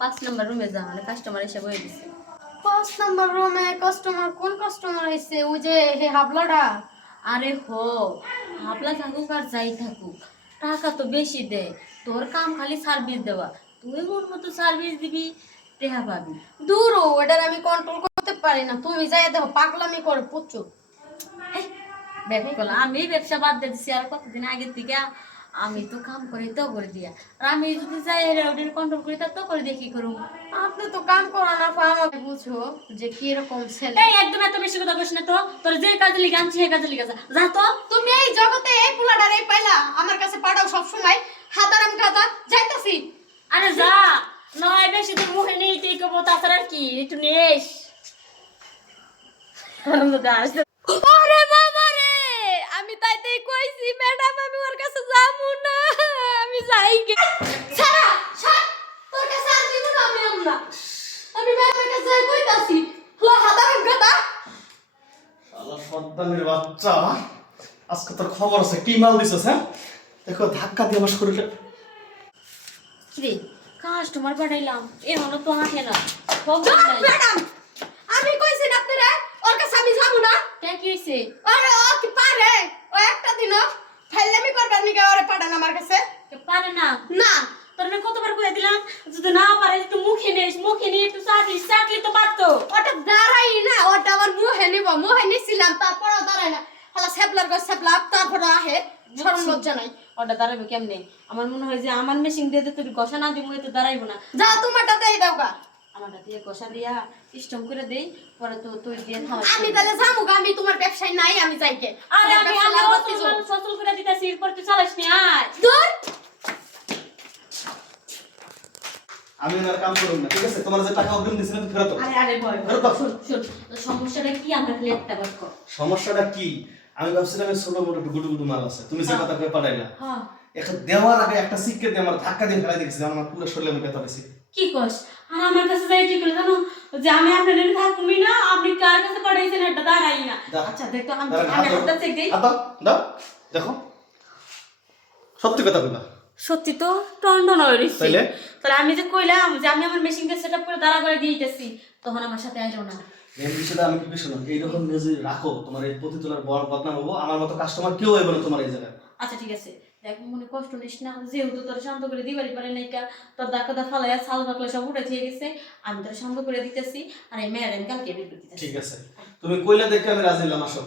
5 নম্বর রুমে যা, মানে কাস্টমার এসে বই দিছে। 5 নম্বর রুমে কাস্টমার? কোন কাস্টমার আইছে? ওই যে হে হাবলাডা? আরে হো, হাবলা থাকুক আর যাই থাকুক, টাকা তো বেশি দেয়। তোর কাম খালি সার্ভিস দেওয়া, তুই মন মতো সার্ভিস দিবি, টেহা পাবি। দূর ওটার আমি কন্ট্রোল করতে পারি না। তুমি যাই দেখো, পাগলামি করে প্রচুর। আমি ব্যবসা বাদ দিয়ে দিছি আর কতদিন আগের থেকে। আমি তো কাম করি তো করে দিয়া, আর আমি যদি যাই ওদের কন্ট্রোল করি তা তো করে দিয়ে কি করুম। আপনি তো কাম করো না, আমাকে বুঝো যে কি রকম ছেলে। এই একদম এত বেশি কথা বলিস না তো, তোর যে কাজে লিখে আনছি সেই কাজে লিখে যা, যা তো। তুমি এই জগতে এই পোলাডারে পাইলা, আমার কাছে পাঠাও সব সময় হাতারাম গাদা। যাইতাছি। আরে যা, নয় বেশি তোর মুখে নেই তুই কবো, তাছাড়া আর কি, একটু নেস। ওরে বাবা রে, আমি তাইতেই কইছি ম্যাডাম আমি ওর কাছে যামু না, আমি যাই গে। ছাড়া ছাড়, তোর কাছে আর দিব না আমি আমলা। আমি ম্যাডামের কাছে যাই কইতাছি। লো হাতারাম গাদা। শালা সন্তানের বাচ্চা, আজকে তোর খবর আছে। কি মাল দিছস? হ্যাঁ দেখো, ধাক্কা দিয়ে আমার শরীরে। রে কাস্টমার পাঠাইলাম, এ হলো তো হাঁটে না। ম্যাডাম আমি কইছি না আপনারা ওর কাছে আমি যামু না। কে কি হইছে? আরে ও কি পারে? ও একটা দিনও ফাইলামি করবার নিকে ওরে পাঠান আমার কাছে। কে পারে না? না তোর না কতবার কইয়া দিলাম, যদি না পারে একটু মুখে নেস, মুখে নিয়ে একটু চাটলি তো পারতো। ওটা দাঁড়াই না, ওটা আমার মুহে নিব। মুহে নিছিলাম, তারপরও দাঁড়াই না। হালা সেপলার গো সেপলা, তারপর আহে। শরম লজ্জা নাই। ওটা দাঁড়াবে কেমনে? আমার মনে হয় যে আমার মেশিন দিয়ে তো তুই ঘষা না দিবি তো দাঁড়াইবো না। যা তোমারটা দেই দাও গা। আমারটা দিয়ে ঘষা দিয়া সিস্টেম করে দেই, পরে তো তুই দিয়ে খাওয়া। আমি তাহলে যামু গা, আমি তোমার ব্যবসায় নাই, আমি যাইকে। আরে আমি সচল করে দিতেছি, এরপর তুই চালাস নি। আয় দূর। আমি ওনার কাম করুন না, ঠিক আছে? তোমার যে টাকা অগ্রিম দিছিলাম ফেরত দাও। আরে আরে ভয় ফেরত দাও। শুন শুন, সমস্যাটা কি আমরা খালি একটা বার কর। সমস্যাটা কি? আমি ভাবছিলাম এই ছোট মোটো একটু গুটু গুটু মাল আছে, তুমি যে কথা কয়ে পাঠাইলা। হ্যাঁ একটা দেওয়ার আগে একটা সিক্কে দিয়ে আমার ধাক্কা দিয়ে ফেলাই দিয়েছে, আমার পুরো শরীরে আমি ব্যথা পেয়েছি। কি কস? আর আমার কাছে যাই কি করে জানো, যে আমি আপনাদের থাকুমি না, আপনি কার কাছে পাঠাইছেন এটা দাঁড়াই না। আচ্ছা দেখো, আমি হাতটা চেক দেই। দাও দাও, দেখো সত্যি কথা বলা। সত্যি তো টন্ডন হয়ে রইছে। তাইলে তাহলে আমি যে কইলাম যে আমি আমার মেশিনকে সেটআপ করে দাঁড়া করে দিতেছি, তখন আমার সাথে আইলো না। এই বিষয়টা আমি কি শোনো, এইরকম যদি রাখো তোমার এই প্রতি তোলার বড় বদনাম হবো। আমার মতো কাস্টমার কেউ হইবে না তোমার এই জায়গায়। আচ্ছা ঠিক আছে, দেখ মনে কষ্ট নিস না, যেহেতু তোর শান্ত করে দিবারই পারে নাই, তোর দাকা ফালাইয়া ছাল পাকলা সব উঠে দিয়ে গেছে, আমি তোর শান্ত করে দিতেছি। আর এই মেয়ের আমি কালকে বের করে দিতেছি। ঠিক আছে, তুমি কইলা দেখে আমি রাজি হলাম। আসো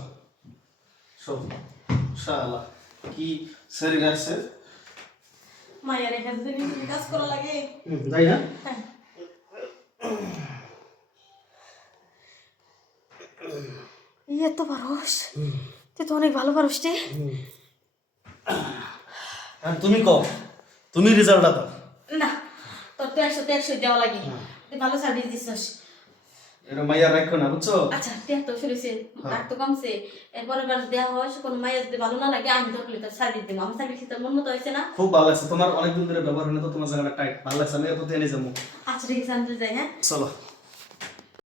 সব শালা কি শরীর আছে। মায়ের এখানে যদি কাজ করা লাগে। যাই না। হ্যাঁ ইয়ে তো পারস, তুই তো অনেক ভালো পারস রে। আর তুমি কও, তুমি রেজাল্টটা দাও। না তোর তো 100 দেওয়া লাগে, তুই ভালো সার্ভিস দিছিস। এটা মাইয়া রাখো না, বুঝছো? আচ্ছা টেক তো শুরুছে, আর তো কমছে। এরপরে বার দেওয়া হয় কোন মাইয়া যদি ভালো না লাগে, আমি তোর তোর সার্ভিস দেবো। আমার সার্ভিস তোর মন মতো হয়েছে না? খুব ভালো লাগছে, তোমার অনেকদিন ধরে ব্যবহার হয় না তো, তোমার জায়গাটা টাইট ভালো লাগছে। আমি এত দিয়ে নিয়ে যাবো। আচ্ছা ঠিক আছে, আমি যাই। হ্যাঁ চলো।